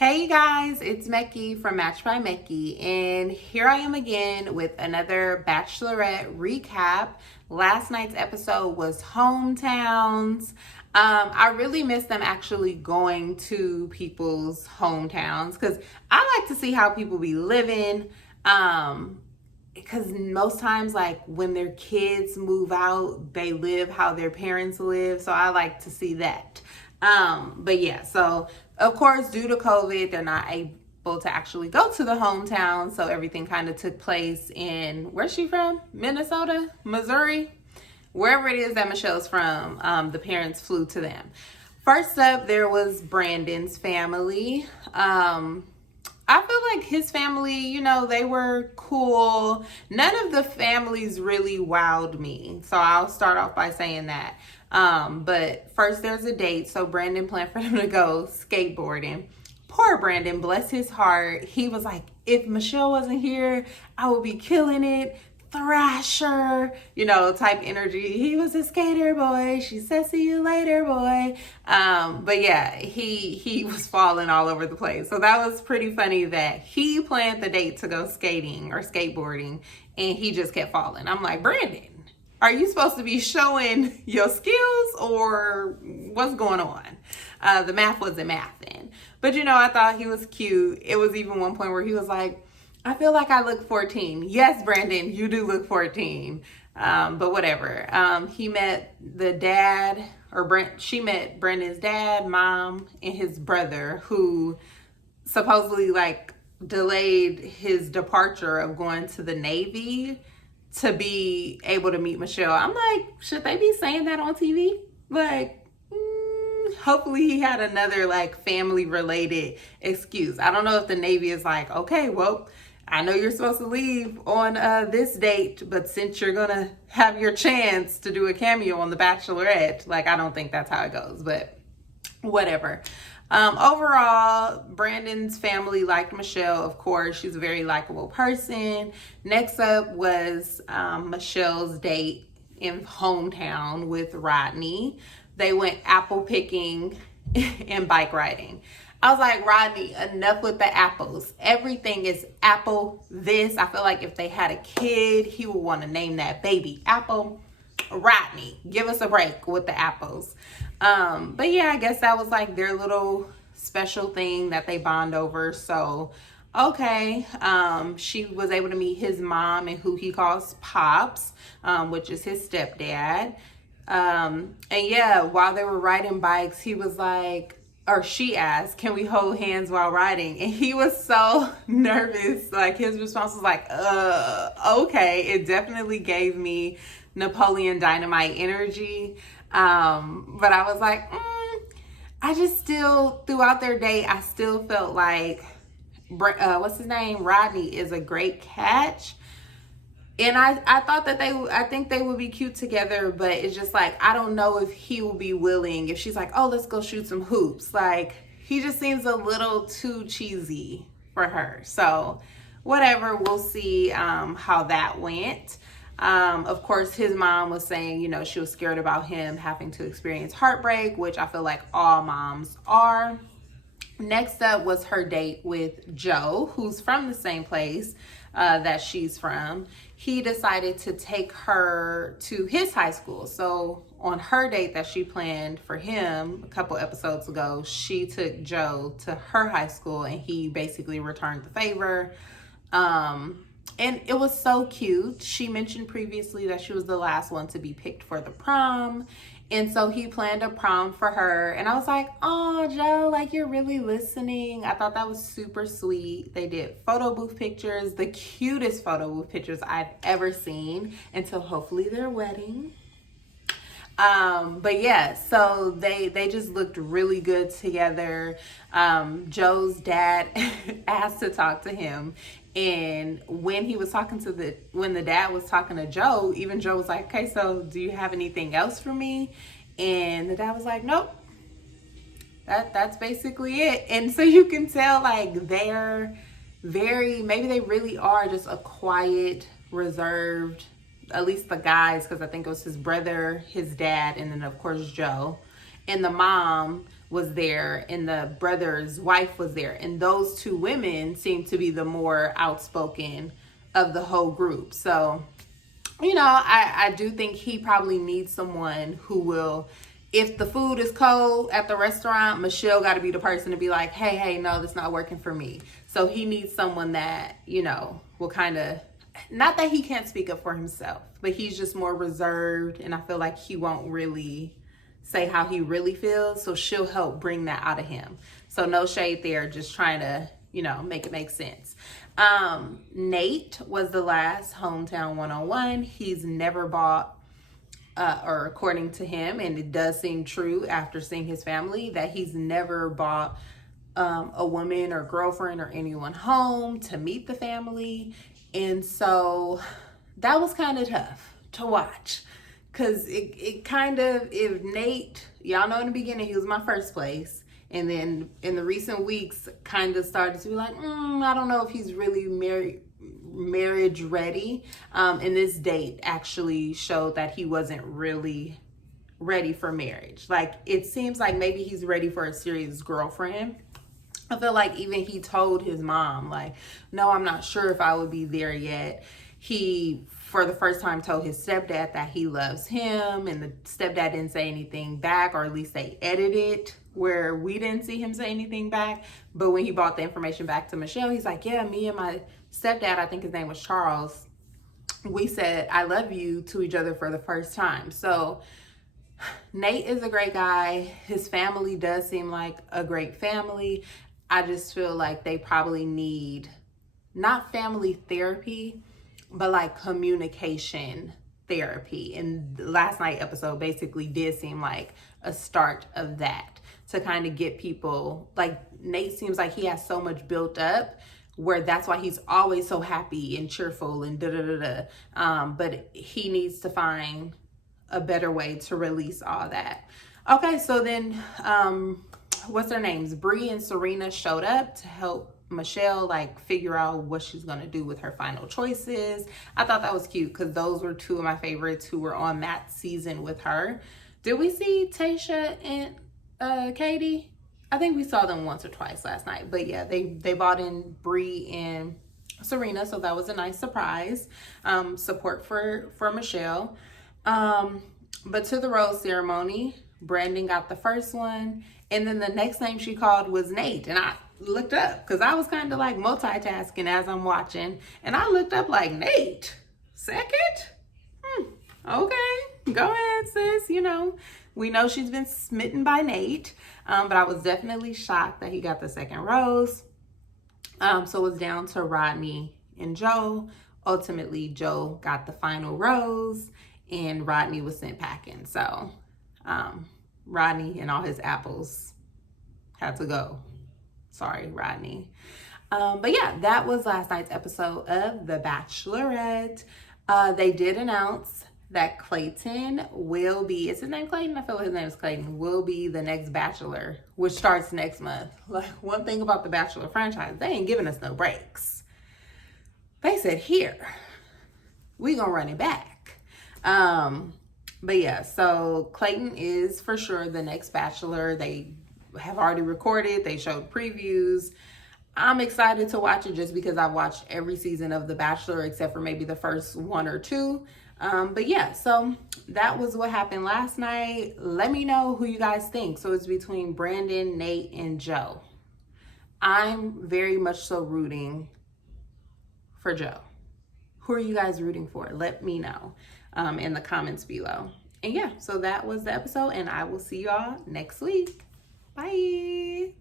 Hey you guys, it's Mecky from Match by Mecky, and here I am again with another Bachelorette recap. Last night's episode was hometowns. I really miss them actually going to people's hometowns because I like to see how people be living. Because most times, like when their kids move out, they live how their parents live, so I like to see that. But yeah, so of course, due to COVID, they're not able to actually go to the hometown. So everything kind of took place in, where's she from? Minnesota? Missouri? Wherever it is that Michelle's from, the parents flew to them. First up, there was Brandon's family. I feel like his family, they were cool. None of the families really wowed me. So I'll start off by saying that. But first there's a date. So Brandon planned for them to go skateboarding. Poor Brandon, bless his heart. He was like, if Michelle wasn't here, I would be killing it. Thrasher, type energy. He was a skater boy. She said, see you later, boy. But yeah, he was falling all over the place. So that was pretty funny that he planned the date to go skating or skateboarding and he just kept falling. I'm like, Brandon, are you supposed to be showing your skills or what's going on? The math wasn't mathing. But I thought he was cute. It was even one point where he was like, I feel like I look 14. Yes, Brandon, you do look 14. But whatever. He met the dad, she met Brandon's dad, mom, and his brother, who supposedly delayed his departure of going to the Navy to be able to meet Michelle. I'm like, should they be saying that on TV? Hopefully he had another family related excuse. I don't know if the Navy is like, okay, well, I know you're supposed to leave on this date, but since you're gonna have your chance to do a cameo on The Bachelorette, I don't think that's how it goes, but whatever. Overall, Brandon's family liked Michelle. Of course, she's a very likable person. Next up was Michelle's date in hometown with Rodney. They went apple picking and bike riding. I was like, Rodney, enough with the apples. Everything is apple this. I feel like if they had a kid, he would want to name that baby Apple. Rodney, give us a break with the apples. But yeah, I guess that was their little special thing that they bond over. So, okay. She was able to meet his mom and who he calls Pops, which is his stepdad. And yeah, while they were riding bikes, he was like, or she asked, can we hold hands while riding? And he was so nervous. His response was okay. It definitely gave me Napoleon Dynamite energy. But I was like, I just still, throughout their date, I still felt like, what's his name? Rodney is a great catch. And I thought that I think they would be cute together, but it's just I don't know if he will be willing, if she's like, oh, let's go shoot some hoops. He just seems a little too cheesy for her. So whatever, we'll see how that went. Of course, his mom was saying, she was scared about him having to experience heartbreak, which I feel like all moms are. Next up was her date with Joe, who's from the same place that she's from. He decided to take her to his high school. So on her date that she planned for him a couple episodes ago, she took Joe to her high school and he basically returned the favor. And it was so cute. She mentioned previously that she was the last one to be picked for the prom. And so he planned a prom for her. And I was like, oh, Joe, you're really listening. I thought that was super sweet. They did photo booth pictures, the cutest photo booth pictures I've ever seen until hopefully their wedding. But yeah, so they just looked really good together. Joe's dad asked to talk to him. And when he was talking when the dad was talking to Joe, even Joe was like, okay, so do you have anything else for me? And the dad was like, nope, that's basically it. And so you can tell they're maybe they really are just a quiet, reserved, at least the guys, because I think it was his brother, his dad, and then of course Joe. And the mom was there, and the brother's wife was there. And those two women seem to be the more outspoken of the whole group. So, you know, I do think he probably needs someone who will, if the food is cold at the restaurant, Michelle got to be the person to be like, hey, no, that's not working for me. So he needs someone that, you know, will kind of, not that he can't speak up for himself, but he's just more reserved, and I feel like he won't really say how he really feels. So she'll help bring that out of him. So no shade there, just trying to, you know, make it make sense. Nate was the last hometown one-on-one. He's never bought, or according to him, and it does seem true after seeing his family, that he's never bought a woman or girlfriend or anyone home to meet the family. And so that was kind of tough to watch, because it kind of, if Nate, y'all know in the beginning he was my first place, and then in the recent weeks kind of started to be like, I don't know if he's really marriage ready. And this date actually showed that he wasn't really ready for marriage. Like, it seems like maybe he's ready for a serious girlfriend. I feel like even he told his mom, like, no, I'm not sure if I would be there yet. He, for the first time, told his stepdad that he loves him, and the stepdad didn't say anything back, or at least they edited where we didn't see him say anything back. But when he brought the information back to Michelle, he's like, yeah, me and my stepdad, I think his name was Charles, we said I love you to each other for the first time. So Nate is a great guy. His family does seem like a great family. I just feel like they probably need not family therapy, but like communication therapy. And the last night episode basically did seem like a start of that, to kind of get people, like, Nate seems like he has so much built up, where that's why he's always so happy and cheerful and but he needs to find a better way to release all that. Okay, so then what's their names? Bree and Serena showed up to help Michelle like figure out what she's gonna do with her final choices. I thought that was cute, because those were two of my favorites who were on that season with her. Did we see Tayshia and Katie? I think we saw them once or twice last night. But yeah, they brought in Bree and Serena, so that was a nice surprise. Support for Michelle. But to the rose ceremony, Brandon got the first one, and then the next name she called was Nate. And I looked up, because I was kind of like multitasking as I'm watching, and I looked up like, Nate second? Okay, go ahead, sis. You know, we know she's been smitten by Nate, but I was definitely shocked that he got the second rose. So it was down to Rodney and Joe. Ultimately, Joe got the final rose, and Rodney was sent packing. So Rodney and all his apples had to go. Sorry, Rodney. But yeah, that was last night's episode of The Bachelorette. They did announce that Clayton will be, is his name Clayton? I feel like his name is Clayton, will be the next Bachelor, which starts next month. Like, one thing about the Bachelor franchise, they ain't giving us no breaks. They said, here, we gonna run it back. But yeah, so Clayton is for sure the next Bachelor. They have already recorded, they showed previews. I'm excited to watch it just because I've watched every season of The Bachelor except for maybe the first one or two. But yeah, so that was what happened last night. Let me know who you guys think. So it's between Brandon, Nate, and Joe. I'm very much so rooting for Joe. Who are you guys rooting for? Let me know in the comments below. And yeah, so that was the episode, and I will see y'all next week. Bye.